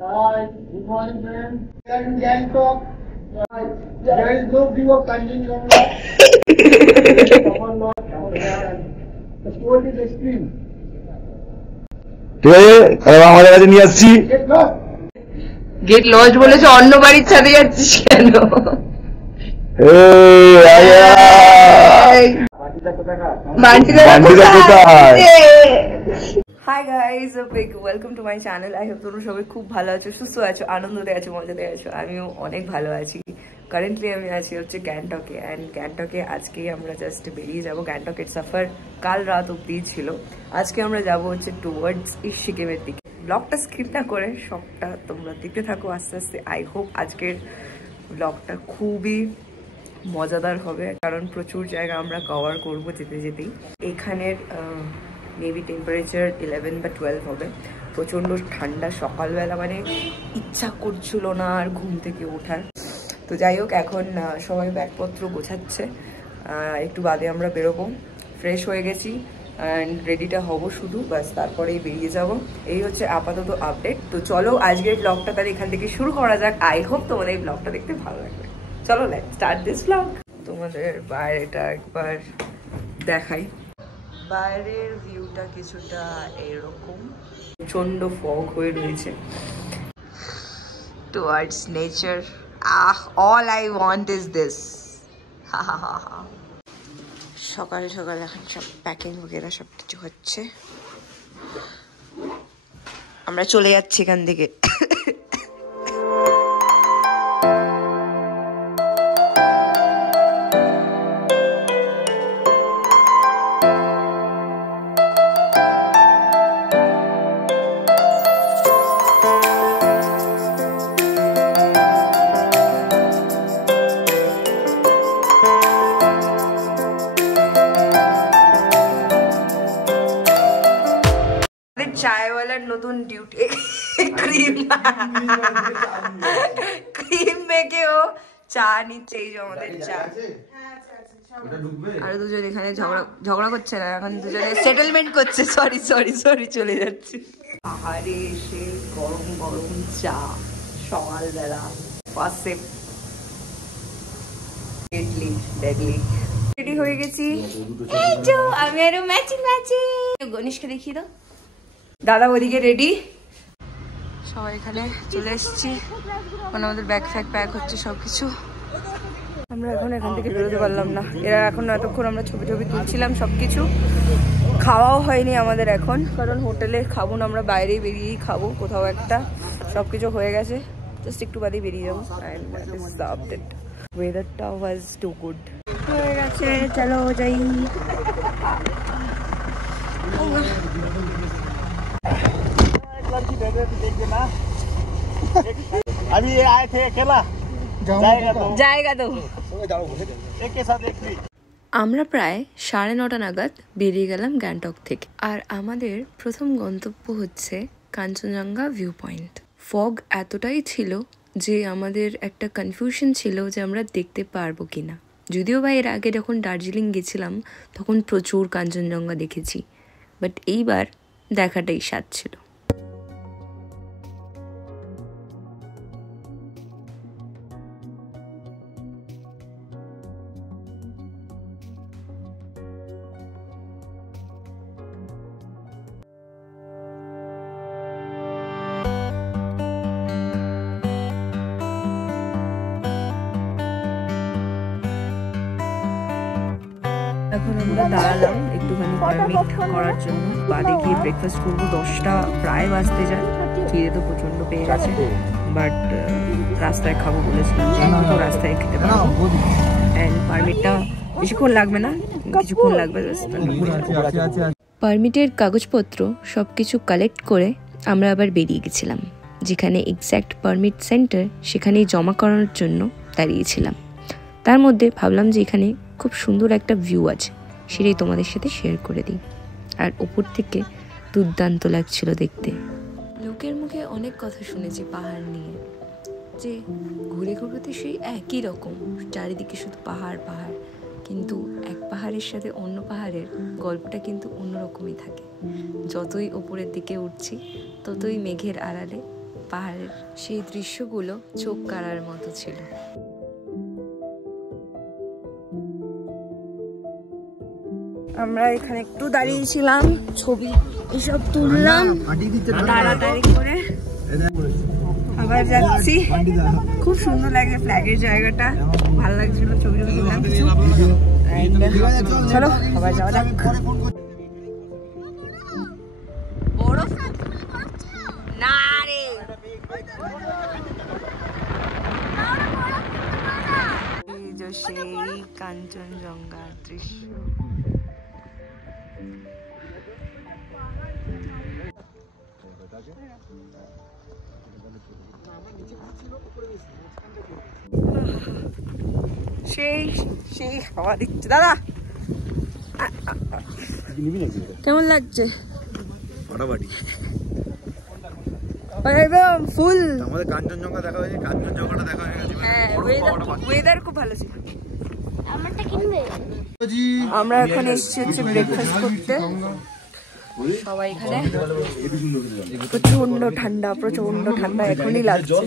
Hi, good morning, friends. We are in Gangtok. There is no view of Kanchenjunga. Upper North, the cold is extreme. ঠিক আছে, তাহলে আমাদের কাছে নিয়ে আসছি। Get lost. গেট লজ বলেছে, অন্য বাড়ির ছাদে যাচ্ছিস কেন? Hi guys, big welcome to my channel. I hope তোমরা সবাই খুব ভালো আছো, সুস্থ আছো, আনন্দতে আছো, মজাতে আছো। আমিও অনেক ভালো আছি। কারেন্টলি আমি আছি হচ্ছে গ্যাংটকে, অ্যান্ড গ্যাংটকে আজকেই আমরা জাস্ট বেরিয়ে যাবো। গ্যাংটকের সফর কাল রাত অব্দি ছিল। আজকে আমরা যাব হচ্ছে টুয়ার্ডস সিকিমের দিকে। ব্লগটা স্কিপ না করে সবটা তোমরা দেখতে থাকো আস্তে আস্তে। আই হোপ আজকের ব্লগটা খুবই মজাদার হবে, কারণ প্রচুর জায়গা আমরা কভার করব যেতে যেতেই। এখানের মেবি টেম্পারেচার 11 বা 12 হবে। প্রচণ্ড ঠান্ডা, সকালবেলা মানে ইচ্ছা করছিল না আর ঘুম থেকে ওঠার। তো যাই হোক, এখন সবাই ব্যাগপত্র গোছাচ্ছে, একটু বাদে আমরা বেরোবো। ফ্রেশ হয়ে গেছি অ্যান্ড রেডিটা হব শুধু, ব্যাস তারপরেই বেরিয়ে যাব। এই হচ্ছে আপাতত আপডেট। তো চলো আজকের ব্লগটা তাহলে এখান থেকে শুরু করা যাক। আই হোপ তোমাদের এই ব্লগটা দেখতে ভালো লাগবে। চলো লেটস স্টার্ট দিস ব্লগ। তোমাদের বাইরেটা একবার দেখাই। বাইরের ভিউটা কিছুটা এরকম, প্রচন্ড ফগ হয়ে রয়েছে। Towards nature, all I want is this. সকালে সকালে এখন সব প্যাকিং বগেরা সব কিছু হচ্ছে। আমরা চলে যাচ্ছি এখান থেকে। চায়ওয়ালার নতুন ডিউটি, ক্রিম মেখে ও চা নিচ্ছে। এই যে আমাদের চা। আর দুজন এখানে ঝগড়া করছে না, এখন দুজনে সেটেলমেন্ট করছে। সরি সরি সরি, চলে যাচ্ছে। আহারে সে গরম গরম চা সকালবেলা, পাশে রেডি হয়ে গেছি। আমি আরো ম্যাচিং ম্যাচিং। গণেশকে দেখিয়ে দাও। দাদা ওদিকে রেডি, সবাই এখানে চলে এসেছি। মানে আমাদের ব্যাগ ফ্যাগ প্যাক হচ্ছে সবকিছু। আমরা এখন এখান থেকে বেরোতে পারলাম না। এরা এখন এতক্ষণ আমরা ছবি টবি তুলছিলাম, সবকিছু খাওয়াও হয়নি আমাদের এখন, কারণ হোটেলে খাবো না, আমরা বাইরেই বেরিয়েই খাবো কোথাও একটা। সবকিছু হয়ে গেছে, জাস্ট একটু বাদেই বেরিয়ে যাবো। আপডেট, ওয়েদারটা ওয়াজ টু গুড। হয়ে গেছে, চলো যাই। अभी ये आए थे अकेला, জায়গা তো। एक के साथ एक भी। আমরা প্রায় 9:30 নাগাদ বেরিয়ে গেলাম গ্যাংটক থেকে। আর আমাদের প্রথম গন্তব্য হচ্ছে কাঞ্চনজঙ্ঘা ভিউ পয়েন্ট। ফগ এতটাই ছিল যে আমাদের একটা কনফিউশন ছিল যে আমরা দেখতে পারবো কিনা। যদিও বা এর আগে যখন দার্জিলিং গেছিলাম তখন প্রচুর কাঞ্চনজঙ্ঘা দেখেছি, বাট এইবার দেখাটাই স্বাদ ছিল। এখন আমরা দাঁড়ালাম একটুখানি পারমিট করার জন্য। বাদে গিয়ে ব্রেকফাস্ট করবো। 10টা প্রায় বাজতে যায়। খিদে তো প্রচন্ড পেয়ে গেছে, বাট রাস্তায় খাবো বলেছিলাম, যেহেতু রাস্তায় খেতে পারবো। অ্যান্ড পারমিটটা বেশিক্ষণ লাগবে না, কিছুক্ষণ লাগবে। পারমিটের কাগজপত্র সব কিছু কালেক্ট করে আমরা আবার বেরিয়ে গেছিলাম। যেখানে এক্স্যাক্ট পারমিট সেন্টার সেখানেই জমা করানোর জন্য দাঁড়িয়েছিলাম। তার মধ্যে ভাবলাম যে এখানে খুব সুন্দর একটা ভিউ আছে, সেটাই তোমাদের সাথে শেয়ার করে দিই। আর ওপর থেকে দুর্দান্ত লাগছিল দেখতে। লোকের মুখে অনেক কথা শুনেছি পাহাড় নিয়ে, যে ঘুরে ঘুরতে সেই একই রকম, চারিদিকে শুধু পাহাড় পাহাড়, কিন্তু এক পাহাড়ের সাথে অন্য পাহাড়ের গল্পটা কিন্তু অন্যরকমই থাকে। যতই ওপরের দিকে উঠছি ততই মেঘের আড়ালে পাহাড়ের সেই দৃশ্যগুলো চোখ কাড়ার মতো ছিল। আমরা এখানে একটু দাঁড়িয়েছিলাম, ছবি এসব তুললাম তাড়াতাড়ি করে, আবার যাচ্ছি। খুব সুন্দর লাগে ফ্ল্যাগের জায়গাটা, ভালো লাগছিল, ছবি তুললাম কিছু। চলো আবার যাওয়া যাক। বরফ না রে, এই যে সেই কাঞ্চনজঙ্ঘার দৃশ্য। সেই সেই হাওয়া দিচ্ছে। দাদা কেমন লাগছে? একদম ফুল আমাদের কাঞ্চনজঙ্ঘা দেখা হয়েছে, কাঞ্চনজঙ্ঘাটা দেখা হয়ে গেছে। হ্যাঁ, ওয়েদার খুব ভালো ছিল। আমরা এখন এসেছি হচ্ছে ব্রেকফাস্ট করতে। সবাই এখানে প্রচন্ড ঠান্ডা এখনই লাগছে,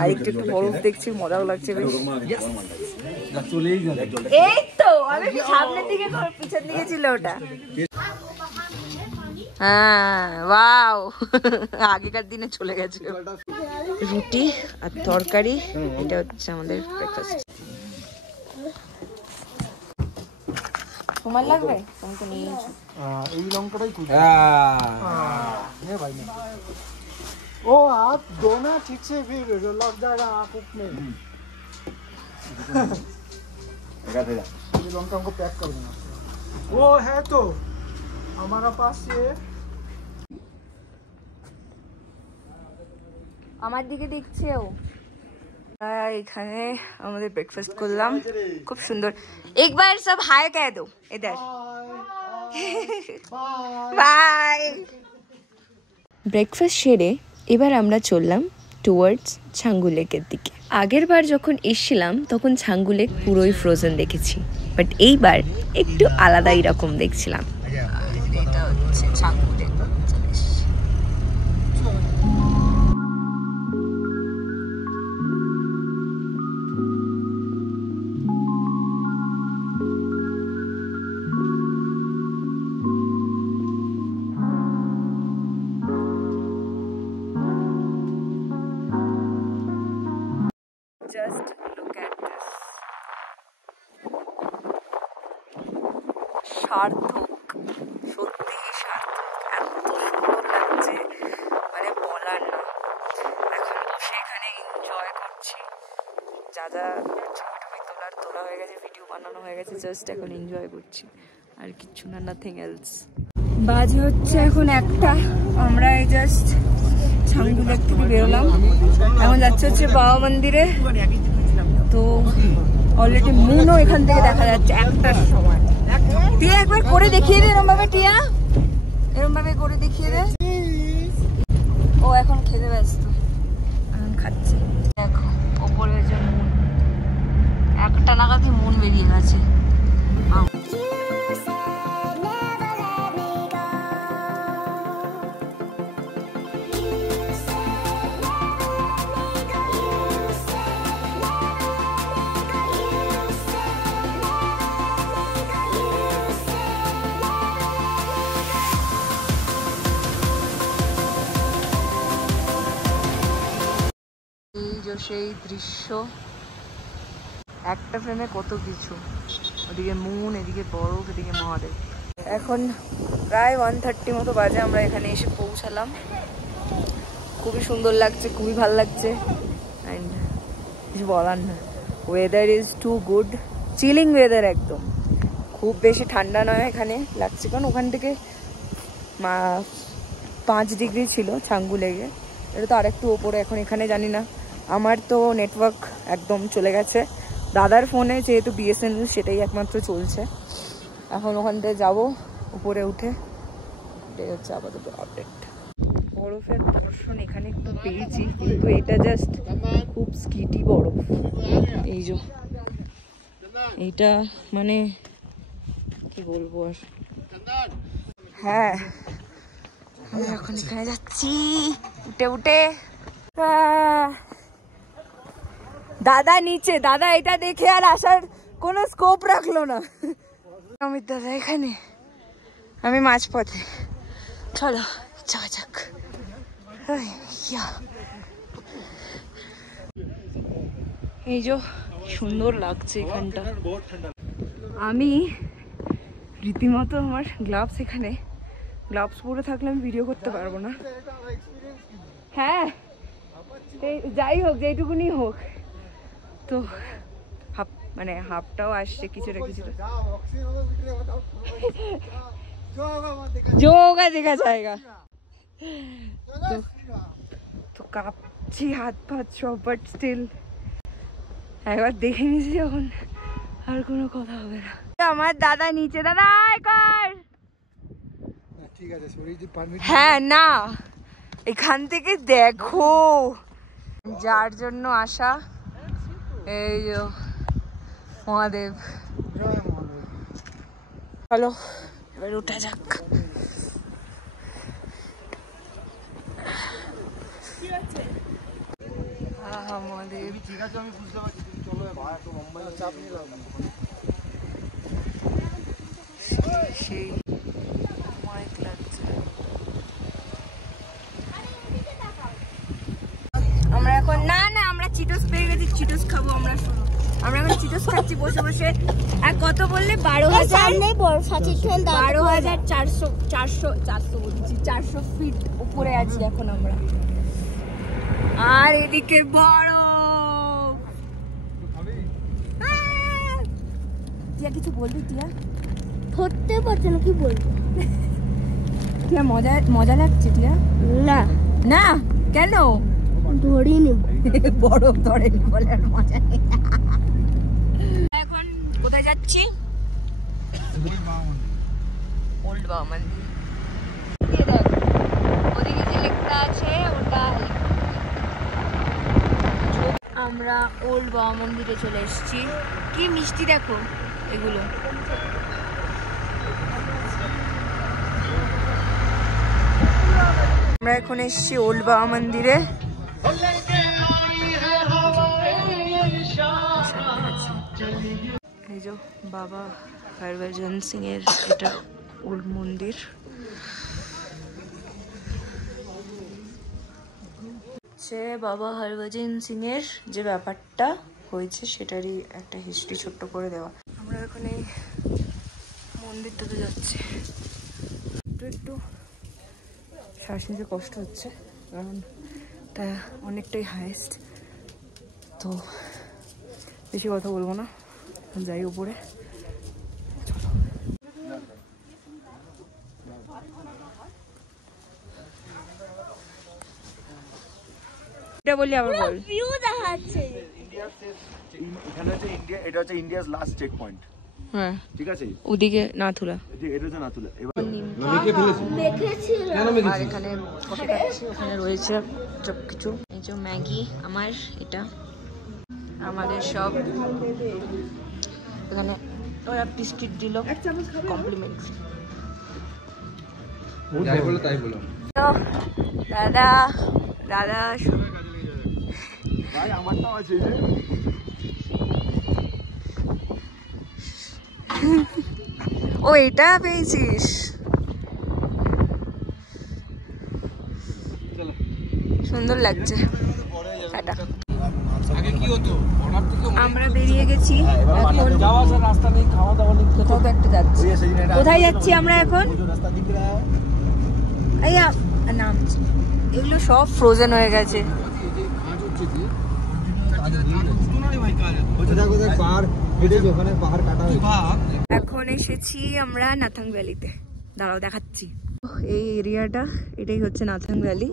আর একটু একটু বরফ দেখছি, মজাও লাগছে বেশ। এই তো আমি সামনের দিকে, পিছন দিকে ছিল ওটা। হ্যাঁ ওয়াও, আগেকার দিনে চলে গেছে। রুটি আর তরকারি, এটা হচ্ছে আমাদের ব্রেকফাস্ট। তোমার লাগবে? তুমি তো নিয়েছো। এই লঙ্কাটাই ओ आप दो ना ठीक से, फिर लग जाएगा कुक में। ये लंका हमको पैक कर देना। वो है तो हमारा पास ये। আমার দিকে দেখছেও। এখানে আমাদের ব্রেকফাস্ট করলাম, খুব সুন্দর। একবার সব হাই কহ দো ইধর। বাই। ব্রেকফাস্ট সেরে এবার আমরা চললাম টুয়ার্ডস ছাঙ্গু লেকের দিকে। আগের বার যখন এসেছিলাম তখন ছাঙ্গু লেক পুরোই ফ্রোজেন দেখেছি, বাট এইবার একটু আলাদাই রকম দেখছিলাম। এটা হচ্ছে Changu lake. Just look at this. সার্থক, সত্যি সার্থক, এত সুন্দর লাগছে মানে বলার না। এখন বসে এখানে এনজয় করছি, যা যা ছবি টবি তোলা হয়ে গেছে, ভিডিও বানানো হয়ে গেছে, জাস্ট এখন এনজয় করছি, আর কিচ্ছু না, নাথিং এলস। বাজে হচ্ছে এখন 1টা। আমরা এই জাস্ট ছাঙ্গু লেক থেকে বেরোলাম, এখন যাচ্ছে হচ্ছে বাবা মন্দিরে। তো অলরেডি মুনও এখান থেকে দেখা যাচ্ছে 1টার সময়। টিয়া একবার করে দেখিয়ে দে এরম ভাবে, টিয়া এরম ভাবে করে দেখিয়ে দে। ও এখন খেতে ব্যস্ত, এখন খাচ্ছে। দেখো ওপরে যে মুন, 1টা নাগাদই মুন বেরিয়ে গেছে। সেই দৃশ্য, একটা ফ্রেমে কত কিছু, ওদিকে মুন, এদিকে বরফ, এদিকে মহাদেব। এখন প্রায় 1:30 মতো বাজে, আমরা এখানে এসে পৌঁছালাম। খুবই সুন্দর লাগছে, খুবই ভালো লাগছে, অ্যান্ড কিছু বলার না। Weather is too good, chilling weather একদম, খুব বেশি ঠান্ডা নয় এখানে লাগছে, কারণ ওখান থেকে 5 ডিগ্রি ছিল ছাঙ্গু লেগে, এটা তো আরেকটু ওপরে। এখন এখানে জানি না, আমার তো নেটওয়ার্ক একদম চলে গেছে, দাদার ফোনে যেহেতু BSNL সেটাই একমাত্র চলছে। এখন ওখান থেকে যাবো উপরে উঠে, এটাই হচ্ছে আপাতত আপডেট। বরফের দর্শন এখানে একটু পেয়েছি, কিন্তু এটা জাস্ট খুব স্কিটি বরফ। এই যে এইটা মানে কি বলবো আর। হ্যাঁ, এখন এখানে যাচ্ছি উঠে উঠে। দাদা নিচে, দাদা এটা দেখে আর আসার কোনো স্কোপ রাখলো না। অমিত দাদা এখানে, আমি মাঝপথে। চলো যাওয়া যাক। এই যে সুন্দর লাগছে এখানটা। আমি রীতিমতো আমার গ্লাভস, এখানে গ্লাভস পরে থাকলে আমি ভিডিও করতে পারবো না। হ্যাঁ যাই হোক, যেটুকুনি হোক, তো হাফ মানে হাফটাও আসছে কিছুটা কিছুটা। যোগা দেখা যায়গা। তো কাঁপছি হাত পাত সব, বাট স্টিল একবার দেখে নিয়েছি যখন আর কোনো কথা হবে না। আমার দাদা নিচে, দাদা আয় কর। ঠিক আছে, হ্যাঁ না এখান থেকে দেখো যার জন্য আসা, এই মহাদেব। চলো এবার উঠা যাক। মহাদেব ঠিক আছে, আমি বুঝতে পারছি। চলো ভাই, তো মুম্বাই চাপ নিলাম। সেই অনেক লাগছে। আমরা এখন না আমরা চিটোস পেয়ে গেছি, চিটোস খাবো আমরা। আমরা এখন চিটোস খাচ্ছি বসে বসে। আর কত বললে? 12,400 ফিট উপরে আছি এখন আমরা। আর এদিকে বরফ। টিয়া কিছু বলবি? টিয়া ধরতে পারছে না, কি বলবো? টিয়া মজা লাগছে? টিয়া না না কেন? ধরি নেব। বরফ ধরেনি বলে আর মজা নেই। এখন কোথায় যাচ্ছি? ওল্ড বাবা মন্দির। ওদিকে যে লেকটা আছে ওটা। আমরা ওল্ড বাবা মন্দিরে চলে এসেছি। কি মিষ্টি দেখো এগুলো। আমরা এখন এসেছি ওল্ড বাবা মন্দিরে। এই যে বাবা হরভজন সিং এর এটা ওল্ড মন্দির। সে বাবা হরভজন সিং এর যে ব্যাপারটা হয়েছে সেটারই একটা হিস্ট্রি ছোট্ট করে দেওয়া। আমরা এখন এই মন্দিরটাতে যাচ্ছি। একটু শ্বাস নিতে কষ্ট হচ্ছে কারণ এটা অনেকটাই হাইয়েস্ট। তো বেশি কথা বলবো না, যাই উপরে। চলো এটা বলি আবার বল। ভিউ দেখাচ্ছে। এখানে হচ্ছে ইন্ডিয়া, এটা হচ্ছে ইন্ডিয়াস লাস্ট চেক পয়েন্ট। হ্যাঁ ঠিক আছে, ওদিকে নাথুলা। এটা হচ্ছে নাথুলা। এবার আর এখানে কফি খাচ্ছি, ওখানে রয়েছে সব কিছু। এই যে ম্যাগি আমার, এটা আমাদের সব। এখানে ওরা বিস্কিট দিল কমপ্লিমেন্টারি। যাই বলো তাই বলো। দাদা দাদা ভাই আমারটাও আছে। ও এটা পেয়েছিস? সুন্দর লাগছে। আমরা বেরিয়ে গেছি এখন, কোথাও তো একটা যাচ্ছি। কোথায় যাচ্ছি আমরা এখন? নাম এগুলো সব ফ্রোজেন হয়ে গেছে। এখন এসেছি আমরা নাথাং ভ্যালিতে। দাঁড়াও দেখাচ্ছি। এই এরিয়াটা, এটাই হচ্ছে নাথাং ভ্যালি।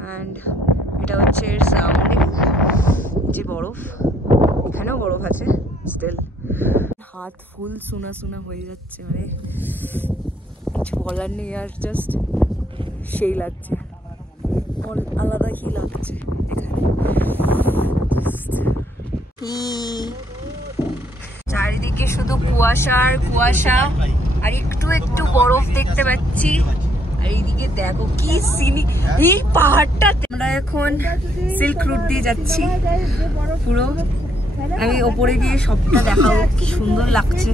অ্যান্ড এটা হচ্ছে এর সারাউন্ডিং, যে বরফ, এখানেও বরফ আছে স্টিল। হাত ফুল সোনা সোনা হয়ে যাচ্ছে, মানে কিছু বলার নেই। আর জাস্ট সেই লাগছে, আলাদা কি লাগছে এখানে। চারিদিকে শুধু কুয়াশা আর কুয়াশা, আর একটু একটু বরফ দেখতে পাচ্ছি। আর এইদিকে দেখো কি সিনি, এই পাহাড়টা। আমরা এখন সিল্ক রুট দিয়ে যাচ্ছি পুরো। আমি ওপরে গিয়ে সবটা দেখাবো, কি সুন্দর লাগছে।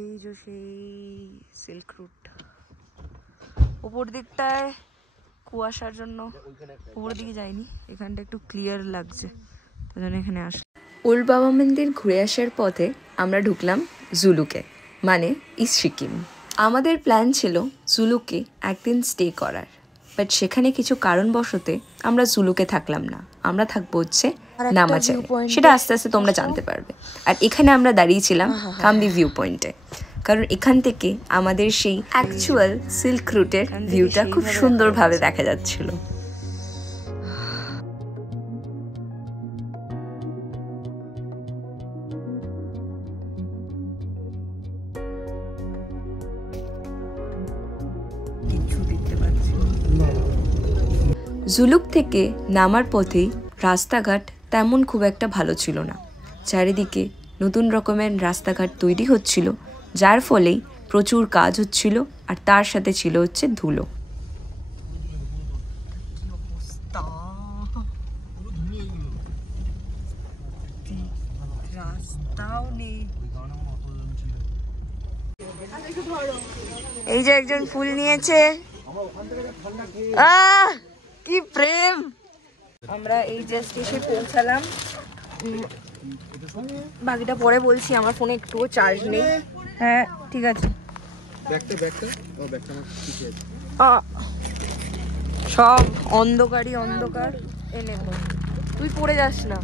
এই যে সেই সিল্ক রুট, ওপর দিকটায় কুয়াশার জন্য উপর দিকে যায়নি, এখানটা একটু ক্লিয়ার লাগছে, তাই জন্য এখানে আসলাম। ওল্ড বাবা মন্দির ঘুরে আসার পথে আমরা ঢুকলাম জুলুকে, মানে ইস্ট সিকিম। আমাদের প্ল্যান ছিল জুলুকে একদিন স্টে করার, বাট সেখানে কিছু কারণবশতে আমরা জুলুকে থাকলাম না, আমরা থাকবো হচ্ছে নামাচালে। সেটা আস্তে আস্তে তোমরা জানতে পারবে। আর এখানে আমরা দাঁড়িয়েছিলাম কাম্বি ভিউ পয়েন্টে, কারণ এখান থেকে আমাদের সেই অ্যাকচুয়াল সিল্ক রুটের ভিউটা খুব সুন্দরভাবে দেখা যাচ্ছিল। জুলুক থেকে নামার পথেই রাস্তাঘাট তেমন খুব একটা ভালো ছিল না। চারিদিকে নতুন রকমের রাস্তাঘাট তৈরি হচ্ছিল, যার ফলেই প্রচুর কাজ হচ্ছিল, আর তার সাথে ছিল হচ্ছে ধুলো। এই যে একজন ফুল নিয়েছে, কি প্রেম। আমরা এই জাস্ট এসে পৌঁছালাম, বাকিটা পরে বলছি, আমার ফোনে একটুও চার্জ নেই। হ্যাঁ ঠিক আছে, সব অন্ধকারই অন্ধকার। এনে তুই পড়ে যাস না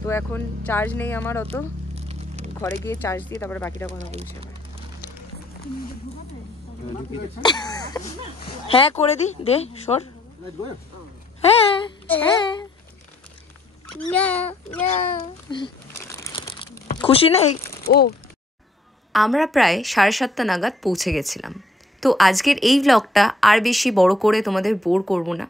তো, এখন চার্জ নেই আমার অত, ঘরে গিয়ে চার্জ দিয়ে তারপরে বাকিটা কথা বলছি। হ্যাঁ করে দি, দে সর। হ্যাঁ খুশি নেই ও। আমরা প্রায় 7:30 নাগাদ পৌঁছে গেছিলাম। তো আজকের এই ব্লগটা আর বেশি বড় করে তোমাদের বোর করব না,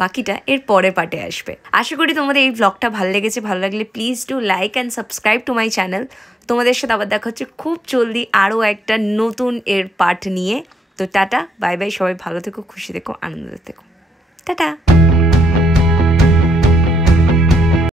বাকিটা এর পরে পার্টে আসবে। আশা করি তোমাদের এই ব্লগটা ভালো লেগেছে। ভালো লাগলে please do like and subscribe to my channel. তোমাদের সাথে আবার দেখা হচ্ছে খুব জলদি আরও একটা নতুন এর পার্ট নিয়ে। তো টাটা, বাই বাই, সবাই ভালো থেকো, খুশি থেকো, আনন্দ থেকো, টাটা।